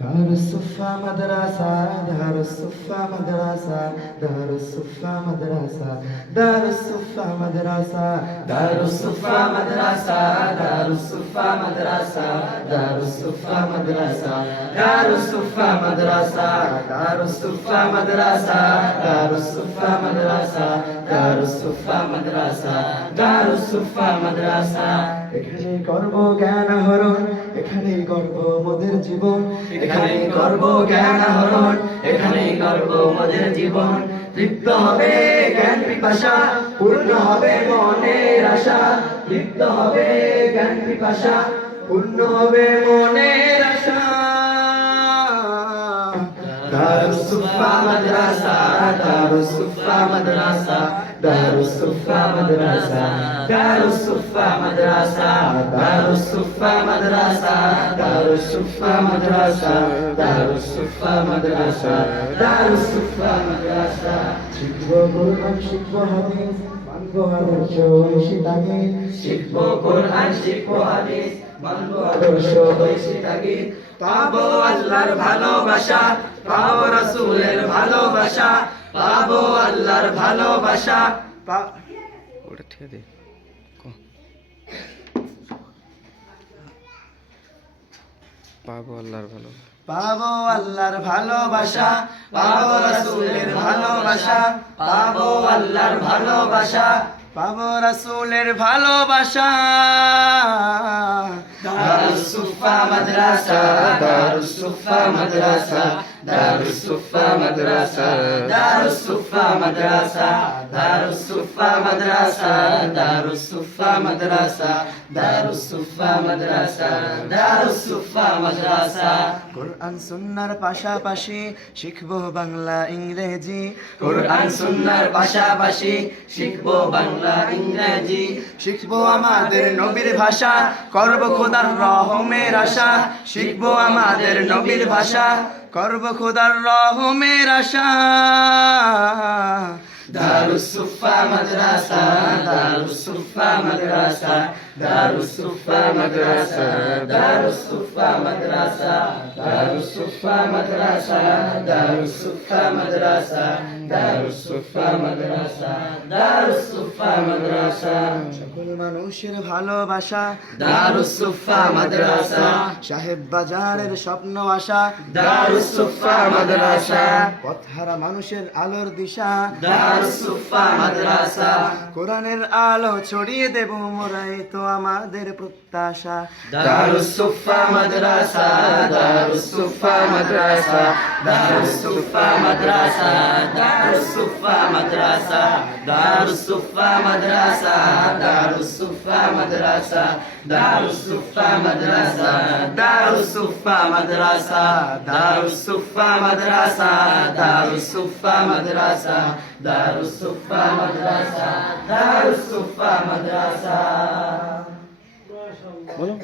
দারুসুফা মাদ্রাসা দারুসুফা মাদ্রাসা দারুসুফা মাদ্রাসা দারুসুফা মাদ্রাসা দারুসুফা মাদ্রাসা দারুসুফা মাদ্রাসা দারুসুফা মাদ্রাসা দারুসুফা মাদ্রাসা দারুসুফা মাদ্রাসা দারুসুফা মাদ্রাসা দারুসুফা মাদ্রাসা দারুসুফা মাদ্রাসা এখানে করব জ্ঞান আহরণ এখানে করব মোদের জীবন এখানে করব জ্ঞান আহরণ এখানে করব মোদের জীবন তৃপ্ত হবে জ্ঞান পিপাসা পূর্ণ হবে মনের আশা তৃপ্ত হবে জ্ঞান পিপাসা পূর্ণ হবে মনের আশা দারুসুফা মাদ্রাসা দারুসুফা মাদ্রাসা দারুসুফা মাদ্রাসা দারুসুফা মাদ্রাসা দারুসুফা মাদ্রাসা দারুসুফা মাদ্রাসা দারুসুফা মাদ্রাসা দারুসুফা মাদ্রাসা শিখব কোরআন শিখব হাদিস মানব আদর্শ ঐশিতাকে শিখব কোরআন শিখব হাদিস মানব আদর্শ ঐশিতাকে পাবো আল্লাহর ভালোবাসা পাবো রাসূলের ভালোবাসা পাবো আল্লাহর ভালোবাসা ওটা ঠিক আছে পাবো আল্লাহর ভালো পাবো আল্লাহর ভালোবাসা পাবো রাসূলের ভালোবাসা পাবো আল্লাহর ভালোবাসা পাবো রাসূলের ভালোবাসা দারুসুফা মাদ্রাসা দারুসুফা মাদ্রাসা দারুসুফা মাদ্রাসা দারুসুফা মাদ্রাসা দারুসুফা মাদ্রাসা দারুসুফা মাদ্রাসা দারুসুফা মাদ্রাসা দারুসুফা মাদ্রাসা কোরআন সুন্নাহর পাশাপাশি শিখবো বাংলা ইংরেজি কোরআন সুন্নাহর পাশাপাশি শিখবো বাংলা ইংরেজি শিখবো আমাদের নবীর ভাষা করব খোদার রহমের আশা শিখবো আমাদের নবীর ভাষা করব খোদার রহমের আশা দারুসুফা মাদ্রাসা দারুসুফা মাদ্রাসা দারুসুফা মাদ্রাসা দারুসুফা মাদ্রাসা দারুসুফা মাদ্রাসা দারুসুফা মাদ্রাসা দারুসুফা মাদ্রাসা দারুসুফা মাদ্রাসা সকল মানুষের ভালোবাসা দারুসুফা মাদ্রাসা সাহেব বাজারের স্বপ্ন আশা দারুসুফা মাদ্রাসা পথহারা মানুষের আলোর দিশা দারুসুফা মাদ্রাসা কোরআনের আলো ছড়িয়ে দেব মোরাই তো আমাদের প্রত্যাশা দারুসুফা মাদ্রাসা দারুসুফা মাদ্রাসা দারুসুফা মাদ্রাসা দারুসুফা মাদ্রাসা দারুসুফা মাদ্রাসা দারুসুফা মাদ্রাসা দারুসুফা মাদ্রাসা দারুসুফা মাদ্রাসা দারুসুফা মাদ্রাসা দারুসুফা মাদ্রাসা দারুসুফা মাদ্রাসা দারুসুফা মাদ্রাসা বলো